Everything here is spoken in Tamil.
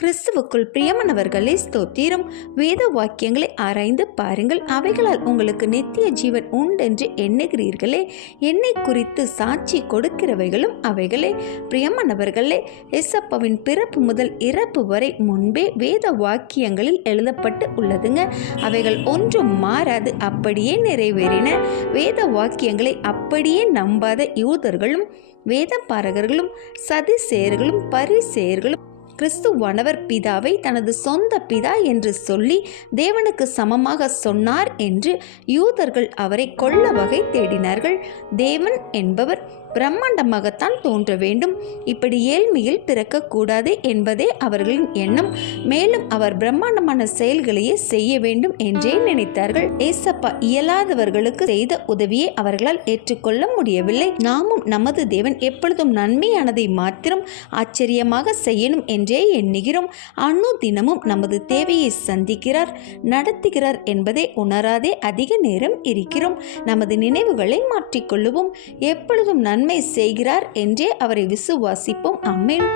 கிறிஸ்துவுக்குள் பிரியமானவர்களே, ஸ்தோத்திரம். வேத வாக்கியங்களை ஆராய்ந்து பாருங்கள், அவைகளால் உங்களுக்கு நித்திய ஜீவன் உண்டென்று எண்ணுகிறீர்களே. என்னை குறித்து சாட்சி கொடுக்கிறவைகளும் அவைகளே. பிரியமானவர்களே, எசப்பாவின் பிறப்பு முதல் இறப்பு வரை முன்பே வேத வாக்கியங்களில் எழுதப்பட்டு உள்ளதுங்க. அவைகள் ஒன்றும் மாறாது, அப்படியே நிறைவேறின. வேத வாக்கியங்களை அப்படியே நம்பாத யூதர்களும் வேதபாரகர்களும் சதிசேயர்களும் பரிசேயர்களும் கிறிஸ்துவானவர் பிதாவை தனது சொந்த பிதா என்று சொல்லி தேவனுக்கு சமமாக சொன்னார் என்று யூதர்கள் அவரை கொல்ல வகை தேடினார்கள். தேவன் என்பவர் பிரம்மாண்டமாகத்தான் தோன்ற வேண்டும், இப்படி ஏழ்மையில் பிறக்கக்கூடாது என்பதே அவர்களின் எண்ணம். மேலும் அவர் பிரம்மாண்டமான செயல்களையே செய்ய வேண்டும் என்றே நினைத்தார்கள். ஏசப்பா இயலாதவர்களுக்கு செய்த உதவியை அவர்களால் ஏற்றுக்கொள்ள முடியவில்லை. நாமும் நமது தேவன் எப்பொழுதும் நன்மையானதை மாத்திரம் ஆச்சரியமாக செய்யணும் என்றே எண்ணுகிறோம். தினமும் நமது தேவையை சந்திக்கிறார், நடத்துகிறார் என்பதை உணராதே அதிக நேரம் இருக்கிறோம். நமது நினைவுகளை மாற்றிக்கொள்ளுவோம். எப்பொழுதும் நன்மை செய்கிறார் என்றே அவரை விசுவாசிப்போம். ஆமென்.